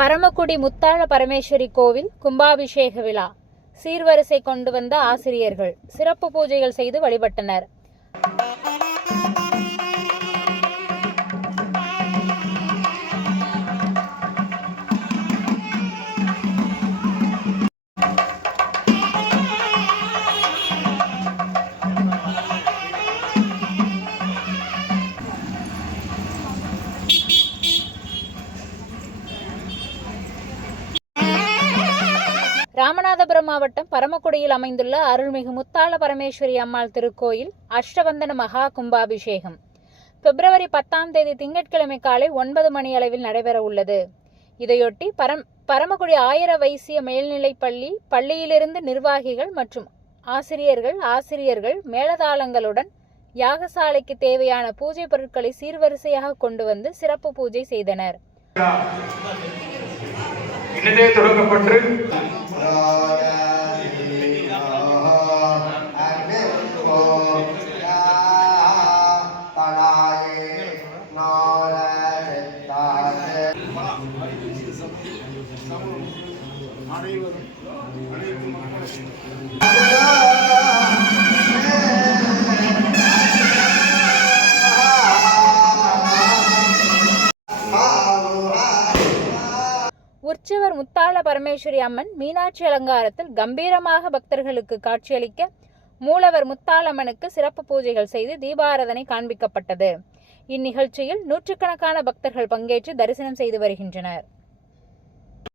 பரமக்குடி முத்தாள பரமேஸ்வரி கோவில் கும்பாபிஷேக விழா. சீர்வரிசை கொண்டு வந்த ஆசிரியர்கள் சிறப்பு பூஜைகள் செய்து வழிபட்டனர். ராமநாதபுரம் மாவட்டம் பரமக்குடியில் அமைந்துள்ள அருள்மிகு முத்தாள பரமேஸ்வரி அம்மாள் திருக்கோயில் அஷ்டபந்தன மகா கும்பாபிஷேகம் பிப்ரவரி 10ஆம் தேதி திங்கட்கிழமை காலை 9 மணி அளவில் நடைபெற உள்ளது. இதையொட்டி பரமக்குடி ஆயிர வைசிய மேல்நிலைப் பள்ளியிலிருந்து நிர்வாகிகள் மற்றும் ஆசிரியர்கள் மேளதாளங்களுடன் யாகசாலைக்கு தேவையான பூஜை பொருட்களை சீர்வரிசையாக கொண்டு வந்து சிறப்பு பூஜை செய்தனர். தொடங்கப்பட்டு உற்சவர் முத்தாள பரமேஸ்வரி அம்மன் மீனாட்சி அலங்காரத்தில் கம்பீரமாக பக்தர்களுக்கு காட்சியளிக்க மூலவர் முத்தாளம்மனுக்கு சிறப்பு பூஜைகள் செய்து தீபாராதனை காண்பிக்கப்பட்டது. இந்நிகழ்ச்சியில் நூற்றுக்கணக்கான பக்தர்கள் பங்கேற்று தரிசனம் செய்து வருகின்றனர்.